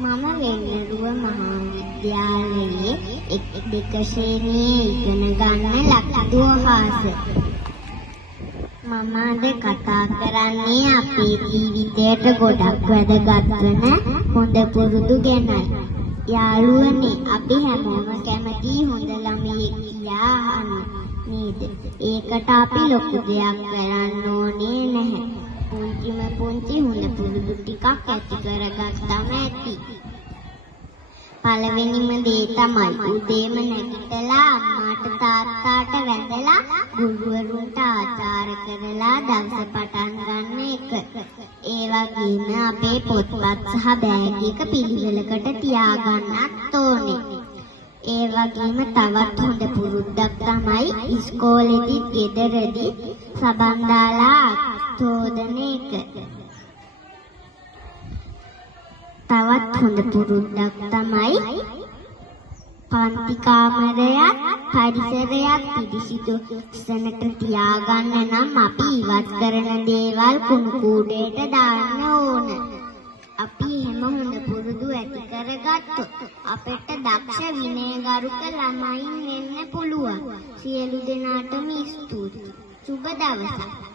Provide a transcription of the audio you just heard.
මම වෙන්නරුව මහා විද්‍යාලයේ 1-2 ශ්‍රේණියේ ඉගෙන ගන්න ලක්දුවහාස. මම අද කතා කරන්නේ අපේ ජීවිතයට ගොඩක් වැදගත් වෙන හොඳ පුරුදු ගැනයි. යාළුවනේ, අපි හැමෝම කැමති හොඳ ළමයෙක් කියලා අහන්න නේද? ඒකට අපි ලොකු දෙයක් කරන්න ඕනේ නැහැ. පුංචි හොඳ පුරුදු ටිකක් ඇති කරගත්තම ඇති. පළවෙනිම දේ තමයි උදේම නැගිටලා අම්මාට තාත්තාට වැඳලා ගුරුවරුන්ට ආචාර කරලා දවස පටන් ගන්න එක. ඒ වගේම අපේ පොත්පත් සහ බෑග් එක පිළිවෙලකට තියාගන්නත් ඕනේ. ඒ වගේම තවත් හොඳ පුරුද්දක් තමයි ඉස්කෝලේදී ගෙදරදී සබන් දාලා තෝදන එක. තවත් හොඳ පුරුද්දක් තමයි පන්ති කාමරයක් පරිසරයක් පිරිසිදු සැනට තියාගන්න නම් අපි ඉවත් කරන දේවල් කුණු කූඩේට දාන්න ඕන. අපි හැම හොඳ පුරුදු ඇති කරගත්තොත් අපිට දක්ෂ විනයගරුක ළමයින් වෙන්න පුළුවන්. සියලු දෙනාටම ස්තුතියි. සුබ දවසක්.